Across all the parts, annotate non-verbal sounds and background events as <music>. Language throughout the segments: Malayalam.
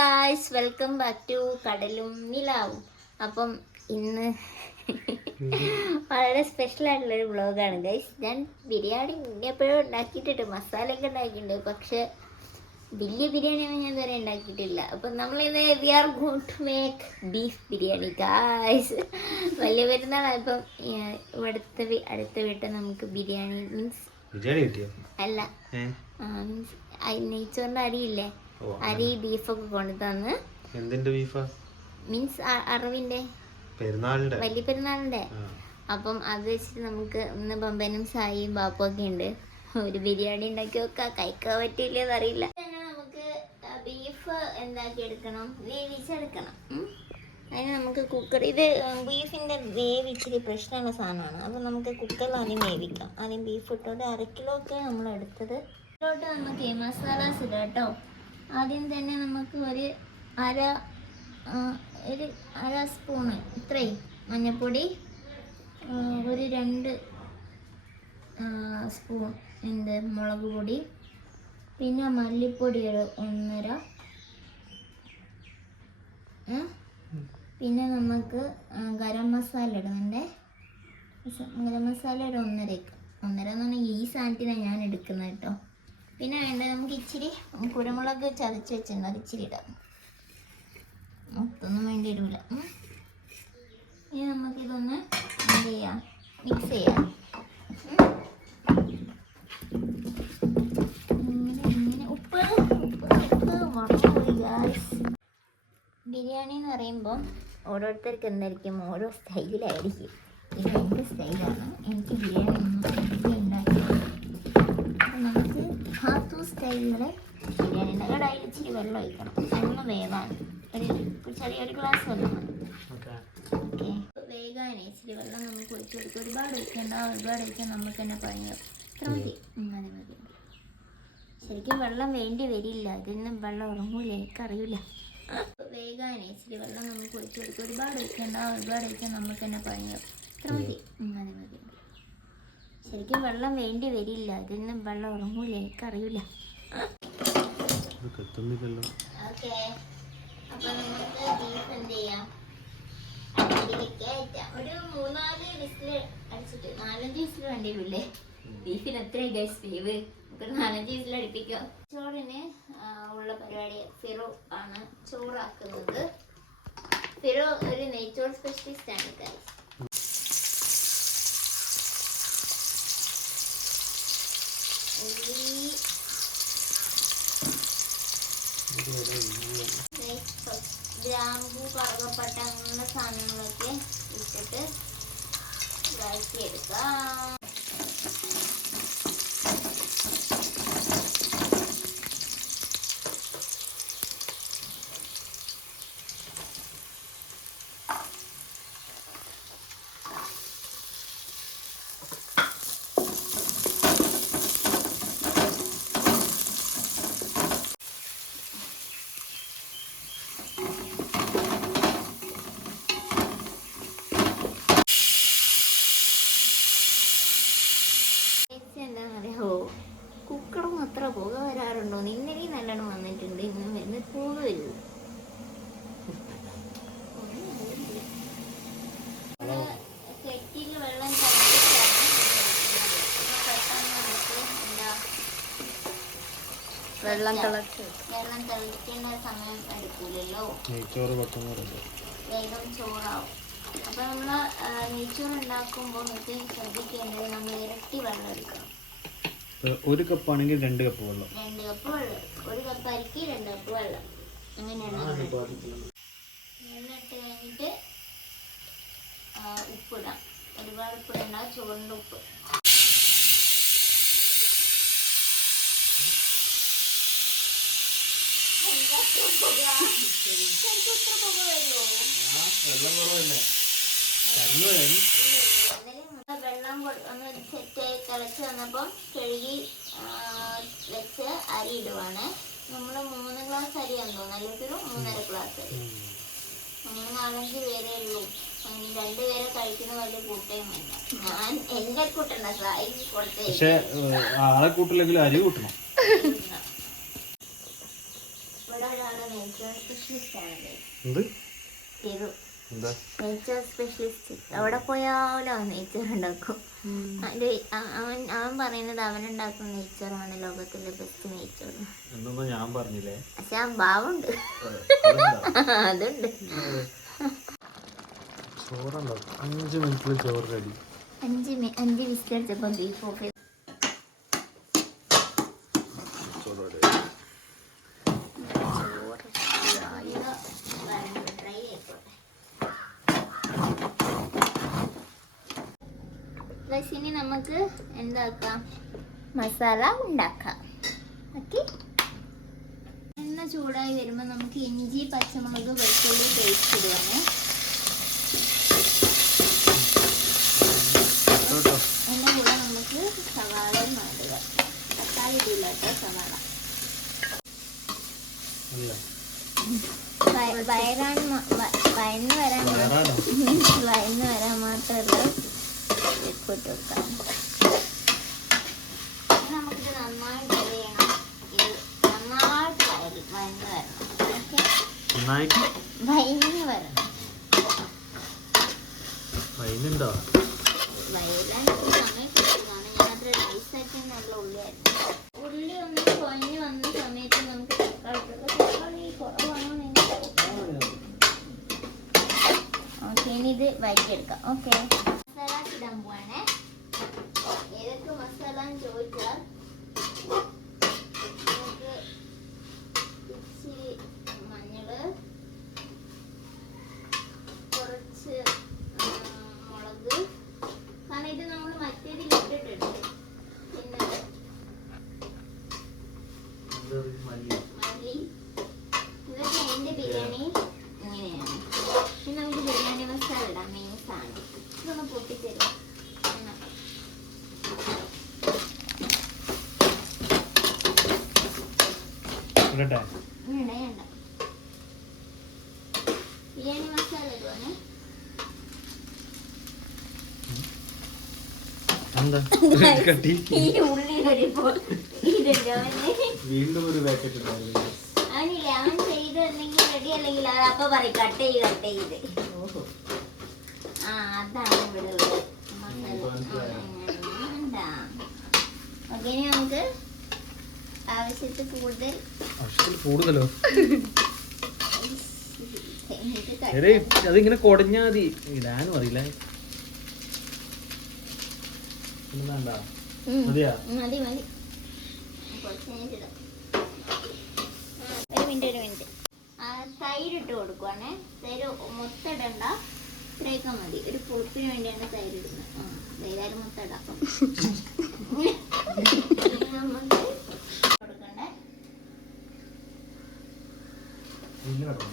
ഗായ്സ് വെൽക്കം ബാക്ക് ടു കടലും നിലാവും. അപ്പം ഇന്ന് വളരെ സ്പെഷ്യൽ ആയിട്ടുള്ളൊരു വ്ളോഗാണ് ഗൈസ് ഞാൻ ബിരിയാണി എപ്പോഴും ഉണ്ടാക്കിയിട്ടുണ്ട് മസാലയൊക്കെ ഉണ്ടാക്കിയിട്ടുണ്ട്. പക്ഷെ വലിയ ബിരിയാണി ഒന്നും ഞാൻ ഇതുവരെ ഉണ്ടാക്കിയിട്ടില്ല. അപ്പം നമ്മൾ ഇന്ന് we are gone to make beef biryani guys വലിയ പെരുന്നാളായപ്പം ഇവിടുത്തെ അടുത്ത വീട്ടിൽ നമുക്ക് ബിരിയാണി മീൻസ് അല്ല മീൻസ് നെയ്ച്ചോറിന്റെ അരിയില്ലേ അരി ബീഫൊക്കെ കൊണ്ടു തന്ന്. എന്തിന്റെ ബീഫാ? മീൻസ് അറിവിന്റെ. പെരുന്നാളിന്റെ. വലിയ പെരുന്നാളിന്റെ. അപ്പം അത് വെച്ചിട്ട് നമുക്ക് ഇന്ന് ബമ്പനും സായിയും ബാപ്പും ഒക്കെ ഉണ്ട്. ഒരു ബിരിയാണി ഉണ്ടാക്കി വെക്കാം. കഴിക്കാൻ പറ്റില്ലെന്ന് അറിയില്ല. നമുക്ക് ബീഫ് എന്താക്കി എടുക്കണം? വേവിച്ചെടുക്കണം. അതിന് നമുക്ക് കുക്കർ ഇത് ബീഫിന്റെ വേവിച്ചിരി പ്രശ്നമുള്ള സാധനമാണ്. അപ്പം നമുക്ക് കുക്കറിൽ ആദ്യം വേവിക്കാം. ആദ്യം ബീഫ് ഇട്ടോട്ട് അര കിലോ ഒക്കെ നമ്മൾ എടുത്തത് ഇതിലോട്ട് നമുക്ക് മസാലാസ് ഇടാം കേട്ടോ. ആദ്യം തന്നെ നമുക്ക് ഒരു അര ഒരു അര സ്പൂണ് ഇത്രയും മഞ്ഞൾപ്പൊടി ഒരു രണ്ട് സ്പൂൺ എന്ത് മുളക് പൊടി പിന്നെ മല്ലിപ്പൊടി ഒരു ഒന്നര? പിന്നെ നമുക്ക് ഗരം മസാല ഇടുന്നുണ്ട് ഗരം മസാല ഒരു ഒന്നര ഒന്നര എന്ന് പറഞ്ഞാൽ ഈ സാധനത്തിനാണ് ഞാൻ എടുക്കുന്നത് കേട്ടോ. പിന്നെ വേണ്ടത് നമുക്ക് ഇച്ചിരി കുരുമുളക് ചതച്ച് വെച്ചിട്ടുണ്ട്. അത് ഇച്ചിരി ഇടാം. മൊത്തമൊന്നും വേണ്ടി വരില്ല. ഇനി നമുക്കിതൊന്ന് എന്ത് ചെയ്യാം? മിക്സ് ചെയ്യാം. ബിരിയാണി എന്ന് പറയുമ്പോൾ ഓരോരുത്തർക്ക് എന്തായിരിക്കും? ഓരോ സ്റ്റൈലായിരിക്കും ഇത് എന്റെ സ്റ്റൈലാണ് എനിക്ക് ബിരിയാണി ഒന്നും എനിക്ക് ഉണ്ടാക്കി അപ്പം നമുക്ക് ഹാത്തു സ്റ്റൈലിൽ ബിരിയാണി ഉണ്ടാക്കാം. കടായിൽ ഇച്ചിരി വെള്ളം ഒഴിക്കണം. അന്ന് വേവാൻ. ഒരു ചെറിയൊരു ഗ്ലാസ് വെള്ളം മതി. ഓക്കെ. വേഗാനെ ഇച്ചിരി വെള്ളം നമുക്ക് ഒഴിച്ചു കൊടുക്കും. ഒരുപാട് ഒഴിക്കണ്ട. ഒരുപാട് ഒഴിക്കാൻ നമുക്ക് തന്നെ പറഞ്ഞു ഇത്ര മതി. മതി മതി. ശരിക്കും വെള്ളം വേണ്ടി വരില്ല. ഇതിന്ന് വെള്ളം ഉറങ്ങൂല. എനിക്കറിയില്ല വേഗാനെ ഇച്ചിരി വെള്ളം നമുക്ക് ഒഴിച്ചു കൊടുക്കും. ഒരുപാട് ഒഴിക്കണ്ട. ഒരുപാട് ഒഴിക്കാൻ നമുക്ക് തന്നെ പറഞ്ഞു ഇത്ര മതി. മതി മതി. ശരിക്കും വെള്ളം വേണ്ടി വരില്ല. ഇതിന്ന് വെള്ളം ഉറങ്ങൂല. എനിക്കറിയില്ല ഓക്കെ. അപ്പൊ നമുക്ക് ബീഫ് എന്ത് ചെയ്യാം? അടുപ്പിലേക്ക് കയറ്റാം ഒരു മൂന്നാൽ വിസിൽ അടിച്ചിട്ട് നാലഞ്ച് വിസിൽ വേണ്ടി വരില്ലേ? ബീഫിന് എത്ര ഗൈസ് വേവ്? നമുക്ക് നാലഞ്ച് വിസിൽ അടുപ്പിക്കാം. ചോറിന് ഉള്ള പരിപാടി ഫിറോ ആണ് ചോറാക്കുന്നത്. ഫിറോ ഒരു നെയ്ച്ചോർ സ്പെഷ്യലിസ്റ്റ് ആണ് ഗൈസ് ഈ ഗ്രാമ്പു കറുകപ്പട്ട അങ്ങനെയുള്ള സാധനങ്ങളൊക്കെ ഇട്ടിട്ട് വഴറ്റിയെടുക്കാം കുക്കറും അത്ര പുക വരാറുണ്ടോ? ഇന്നലെ നല്ലോണം വന്നിട്ടുണ്ട്. ഇന്ന് വരുന്ന പുക വരൂ കെറ്റിയിൽ വെള്ളം വെള്ളം തിളച്ച് വെള്ളം തിളക്കേണ്ട സമയം എടുക്കൂലല്ലോ. നെയ്ച്ചോറ് പെട്ടെന്ന് പറയുന്നത് വേഗം ചോറാവും. അപ്പൊ നമ്മൾ നെയ്ച്ചോറ് ഉണ്ടാക്കുമ്പോൾ നമുക്ക് ശ്രദ്ധിക്കേണ്ടത് നമ്മൾ ഇരട്ടി വെള്ളം എടുക്കണം. ഒരു കപ്പ് ആണെങ്കിൽ രണ്ട് കപ്പ് വെള്ളം. രണ്ട് കപ്പ് വെള്ളം. ഒരു കപ്പ് അരിക്ക് രണ്ട് കപ്പ് വെള്ളം. അങ്ങനെയാണ് വെള്ളം ഇട്ട് കഴിഞ്ഞിട്ട് ഉപ്പിടാം. ഒരുപാട് ഉപ്പിടണ്ട ചോറിന്റെ ഉപ്പ്. വെള്ളം കുറവല്ലേ? വെള്ളം ഒന്ന് സെറ്റ് തിളച്ച് വന്നപ്പോൾ കഴുകി വെച്ച് അരി ഇടുവാണ്. നമ്മൾ മൂന്ന് ഗ്ലാസ് അരി തോന്നുന്നു. അല്ലെങ്കിൽ മൂന്നര ഗ്ലാസ് അരി. നമ്മൾ നാലഞ്ച് പേരേ ഉള്ളൂ. രണ്ടുപേരെ കഴിക്കുന്ന വലിയ കൂട്ടയും വേണ്ട. ഞാൻ എന്റെ കൂട്ടണ്ട സായി കൊടുത്തേ പക്ഷെ ആളെ കൂട്ടില്ലെങ്കിൽ അരി കൂട്ടണം. ഇവിടെ ഒരാൾ നെയ്ച്ചോറ് നെയ്ച്ചോർ സ്പെഷ്യലിസ്റ്റ് മിനിറ്റ് സ്പെഷ്യലിസ്റ്റ് അവിടെ പോയാലോ നെയ്ച്ചോർ ഉണ്ടാക്കും. അവൻ അവൻ പറയുന്നത് അവൻ ഉണ്ടാക്കുന്ന നെയ്ച്ചോറാണ് ലോകത്തിലെ ബെസ്റ്റ് ഞാൻ പറഞ്ഞില്ലേ? പക്ഷെ ആ ഭാവുണ്ട് അതുണ്ട്. ചോറുണ്ടാവും അഞ്ച് മിനിറ്റിൽ ചോറ് റെഡി. അഞ്ച് അഞ്ച് വിസിലടിച്ചപ്പോൾ ബീഫ് ഓഫ് ചെയ്തു ചോറ് റെഡി ചോറ് ഡ്രൈ ആയിക്കോട്ടെ ഗൈസ്, ഇനി നമുക്ക് എന്താക്കാം? മസാല ഉണ്ടാക്കാം. ഓക്കെ എണ്ണ ചൂടായി വരുമ്പോൾ നമുക്ക് ഇഞ്ചി പച്ചമുളക് വെളുത്തുള്ളി പേസ്റ്റ് ഇടുവാണ്. അതിന്റെ കൂടെ നമുക്ക് സവാളയും നടുക തക്കാളി ഇടില്ല കേട്ടോ സവാള വയറാണ് വയറാൻ മ- വ- വയന്ന് വരാൻ മാ- വയറാനോ വയന്ന് വരാൻ മാത്രമല്ല ഉപ്പിട്ട് വെക്കാം ഇനി നമുക്കിത് നന്നായിട്ട് എന്ത് ചെയ്യണം ഇത് നന്നായിട്ട് വയൽ വയന്ന് വരണം ഓക്കെ നന്നായിട്ട് വയന്ന് വരണം അതിനുണ്ടോ വയലാൻ സമയം കൊടുത്തതാണ് ഞാനത്ര നൈസായിട്ട് നല്ല ഉള്ളിയായിരുന്നു ഉള്ളി ഒന്ന് കുഴഞ്ഞ് വന്ന സമയത്ത് നമുക്ക് തക്കാളി ഇട്ട് തക്കാളി കുറവാണോ എനിക്ക് ഓക്കെ ഇനി ഇത് വഴറ്റിയെടുക്കാം ഓക്കെ മസാല ഇടാൻ പോവാണേ. ഏതൊക്കെ മസാല ചോദിച്ചാൽ നമുക്ക് ഇച്ചിരി മഞ്ഞൾ കുറച്ച് ആ, മുളക് കാരണം ഇത് നമ്മൾ മറ്റേതിൽ ഇട്ടിട്ടുണ്ട് പിന്നെ മല്ലി ഇതൊക്കെ എന്റെ ബിരിയാണി ഇങ്ങനെയാണ് ഇനി നമുക്ക് ബിരിയാണി മസാല ഇടാം മെയിൻ സാധനം ഇതൊന്ന് പൊട്ടിത്തരും ഇടട്ടെ ബിരിയാണി മസാല ഇടുവാണ് എന്താ കട്ടി വീണ്ടും ഒരു പാക്കറ്റ് ഉണ്ടായിരുന്നു അവനില്ലേ അവൻ ചെയ്ത് അല്ലെങ്കിൽ റെഡി അല്ലെങ്കിൽ അത് അപ്പൊ പറയും കട്ട് ചെയ്ത് കട്ട് ചെയ്ത് ആ അതാണ് ഇവിടെ ഉള്ളത് മസാല നമുക്ക് ആവശ്യത്തിൽ കൂടുതൽ? ആവശ്യത്തിൽ കൂടുതലോ? അതിങ്ങനെ കൊടഞ്ഞാ മതി. ഇടാനും അറിയില്ല. വേണ്ട. മതിയാ? മതി മതി. ഒരു മിനിറ്റ് ഒരു മിനിറ്റ്. തൈര് ഇട്ട് കൊടുക്കുവാണേ. തൈര് മൊത്തം ഇടണ്ട. ഇത്രയൊക്കെ മതി. ഒരു പുളിപ്പിന് വേണ്ടിയാണ് തൈര് ഇടുന്നത്. ആ തൈരായാലും മൊത്തം ഇടാം. <laughs> നമുക്ക് കേട്ടോ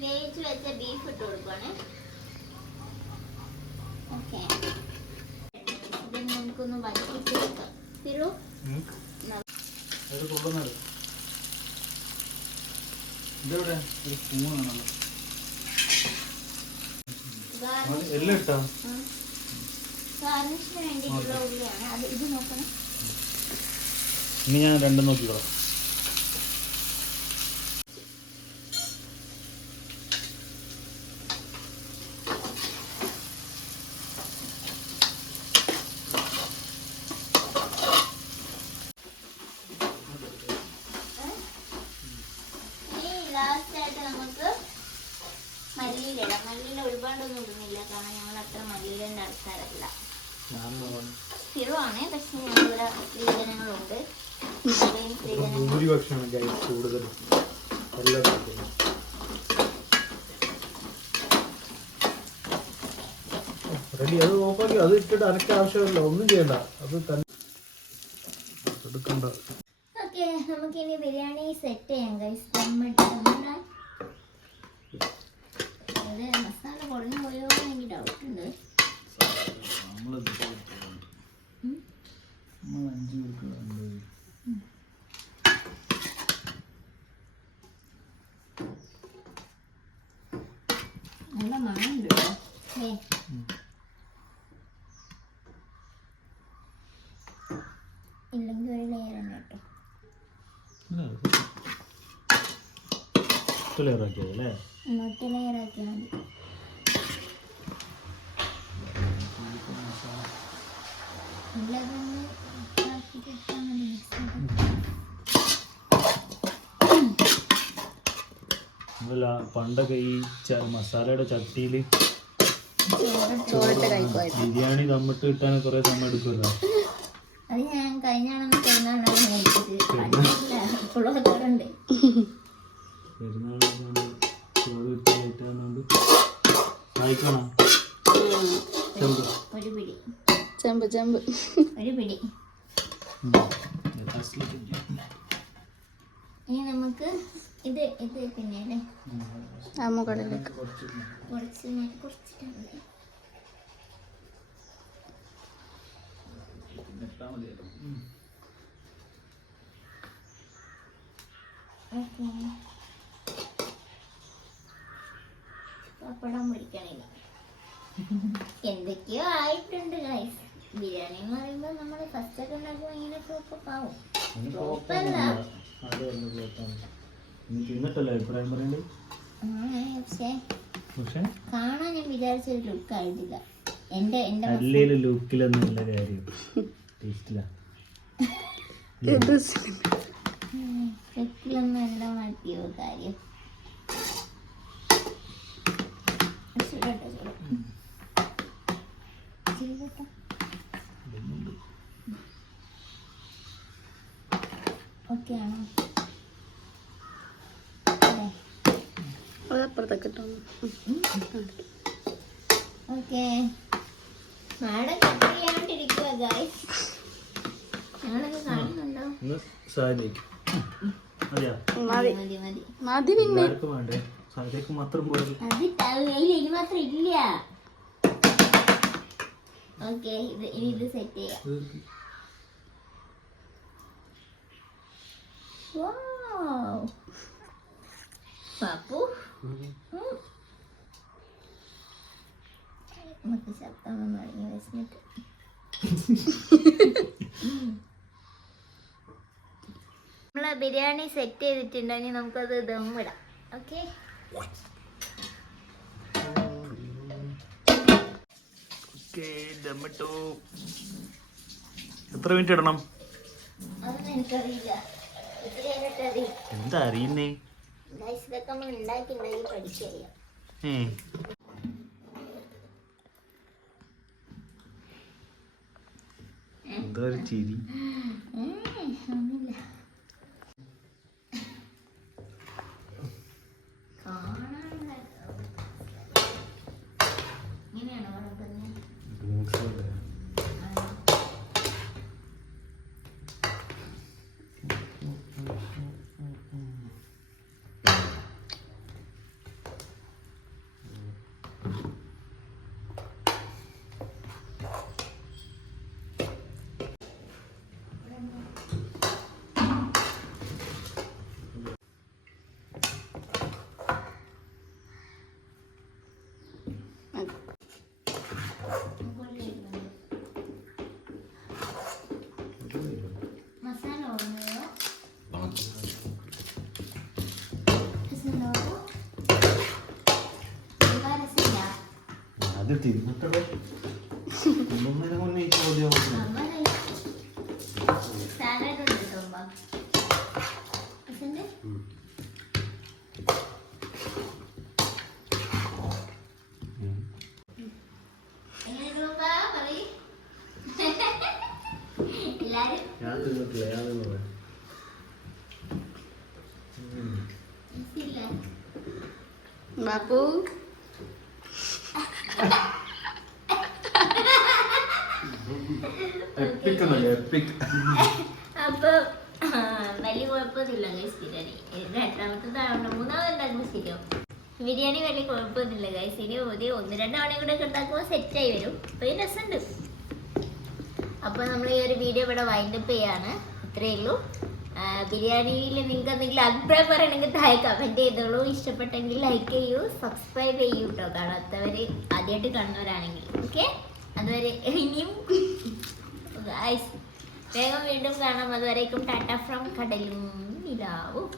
വേവിച്ച് വെച്ച ബീഫ് ഇട്ട് കൊടുക്കുവാണേ. ഓക്കെ നമുക്കൊന്ന് വറ്റിച്ച് വെക്കാം തിരു എല്ലാം ഇട്ടാ? ഗാർണിഷിന് വേണ്ടിയിട്ടുള്ള ഉള്ളിയാണ്. അത് ഇത് നോക്കണം. ഇനി ഞാൻ രണ്ടും നോക്കിക്കോളാം മല്ലിയിലിടാം മല്ലിയില ഒരുപാടൊന്നും ഇടുന്നില്ല. കാരണം ഞങ്ങൾ അത്ര മല്ലിയിലിന്റെ ആൾക്കാരല്ല ഭൂരിപക്ഷമാണ് ഗൈസ് കൂടുതലും. എല്ലാം കഴിക്കുന്നത്. റെഡി അത് ഓഫാക്കി അത് ഇട്ടിട്ട് അനക്ക് ആവശ്യമില്ല ഒന്നും ചെയ്യണ്ട. അത് തന്നെ. എടുക്കണ്ട ഓക്കെ നമുക്കിനി ബിരിയാണി സെറ്റ് ചെയ്യാം ഗൈസ് നല്ല മണമുണ്ട് കേട്ടോ ഇല്ലെങ്കിൽ ഒരു ലെയർ ഉണ്ട് കേട്ടോ ലെയർ ആക്കിയതല്ലേ മറ്റേ ലെയർ ആക്കിയാൽ മതി എല്ലാതൊന്ന് ആക്കിയിട്ട് അതല്ല പണ്ടൊക്കെ ഈ മസാലയുടെ ചട്ടിയിൽ കഴിക്കുമായിരുന്നു. ബിരിയാണി തമ്മിട്ട് കിട്ടാൻ കുറെ സമയം എടുക്കുമല്ലോ? അത് ഞാൻ അല്ല ചെമ്പ്. ചെമ്പ് ഒരു പിടി. നമുക്ക് ഇത് ഇത് പിന്നെ അല്ലേ? ആ മുകളിലേക്ക്. കുറച്ച്. പപ്പടം പിടിക്കണില്ല എന്തൊക്കെയോ ആയിട്ടുണ്ട് ഗൈസ് ബിരിയാണി എന്ന് പറയുമ്പോൾ നമ്മൾ ഫസ്റ്റ് ഒക്കെ ഉണ്ടാക്കുമ്പോൾ ഇങ്ങനെ സൂപ്പൊക്കെ ആവും അതിന് അത് വല്ല കുഴപ്പമാണ്. നീ തിന്നിട്ടല്ലേ അഭിപ്രായം പറയണ്ടേ? അങ്ങനെ പക്ഷേ കാണാൻ ഞാൻ വിചാരിച്ചൊരു ലുക്ക് ആയിട്ടില്ല എന്റെ എന്റെ അല്ലേലും ലുക്കിലൊന്നുമില്ല കാര്യം. ടേസ്റ്റില്ല ലുക്കിലൊന്നും എന്താ മാറ്റിയോ കാര്യം. ഓക്കെ ആണോ അതെ അത് അപ്പുറത്തേക്ക് ഇട്ടോ ഓക്കെ മാഡം കട്ട് ചെയ്യാണ്ടിരിക്കുക ഗായ്സ് ഞങ്ങളൊക്കെ കാണുന്നുണ്ടോ ഇന്ന് സാരിക്ക് അതെയാ മതി മതി മതി മതി പിന്നെ എല്ലാവർക്കും വേണ്ടേ? സാരിക്ക് മാത്രം പോയത് അത് കയ്യിൽ ഇനി മാത്രം ഇല്ല ഓക്കെ ഇത് ഇനി ഇത് സെറ്റ് ചെയ്യാം. പാപ്പു. നമുക്ക് ശബ്ദം വന്നു തുടങ്ങി വെച്ചിട്ട്. നമ്മളെ ബിരിയാണി സെറ്റ് ചെയ്തിട്ടുണ്ടെങ്കിൽ നമുക്കത് ദമ്മിടാം. ഓക്കെ എത്ര മിനിറ്റ് ഇടണം? എന്താ അറിയുന്നേ? ഇതൊക്കെ നമ്മൾ ഉണ്ടാക്കി ഉണ്ടാക്കി പഠിച്ചറിയാം ഏ എന്താ ഒരു ചിരി. ഒന്നുമില്ല കാണാൻ ഇങ്ങനെയാണോ വളർത്തുന്നത് മസാല ഓടുന്നതോ രസമുണ്ടോ എന്താ രസമില്ല അത് തിന്നിട്ടേ <laughs> തിന്നുന്നതിന് മുന്നേ ഈ ചോദ്യം സാലഡ് ഉണ്ട് കേട്ടോ രസമുണ്ട് എങ്ങനെയുണ്ട് ഉമ്മ? പറയ്. എല്ലാരും ഞാൻ തിന്നിട്ടില്ല ഞാൻ തിന്നത്. ബാപ്പു എപ്പിക് എന്നല്ലേ എപ്പിക് അപ്പൊ വലിയ കുഴപ്പമൊന്നുമില്ല ഗൈസ് ബിരിയാണി രണ്ടാമത്തതാവണ്ട മൂന്നാമതുണ്ടാക്കുമ്പോൾ ശരിയാവും ബിരിയാണി വലിയ കുഴപ്പമൊന്നുമില്ല ഗൈസ് ഇനി ഒരു ഒന്ന് രണ്ട് തവണയും കൂടെ ഒക്കെ ഉണ്ടാക്കുമ്പോൾ സെറ്റായി വരും അപ്പോൾ ഈ രസമുണ്ട് അപ്പോൾ നമ്മൾ ഈ ഒരു വീഡിയോ ഇവിടെ വൈൻഡപ്പ് ചെയ്യാണ്. ഇത്രയേ ഉള്ളൂ. ബിരിയാണിയിൽ നിങ്ങൾക്ക് എന്തെങ്കിലും അഭിപ്രായം പറയണമെങ്കിൽ താഴെ കമന്റ് ചെയ്തോളൂ. ഇഷ്ടപ്പെട്ടെങ്കിൽ ലൈക്ക് ചെയ്യൂ സബ്സ്ക്രൈബ് ചെയ്യൂ കേട്ടോ കാണാത്തവർ ആദ്യമായിട്ട് കണ്ടവരാണെങ്കിൽ ഓക്കെ അതുവരെ ഇനിയും വേഗം വീണ്ടും കാണാം. അതുവരേക്കും ടാറ്റ ഫ്രം കടലും. നിലാവും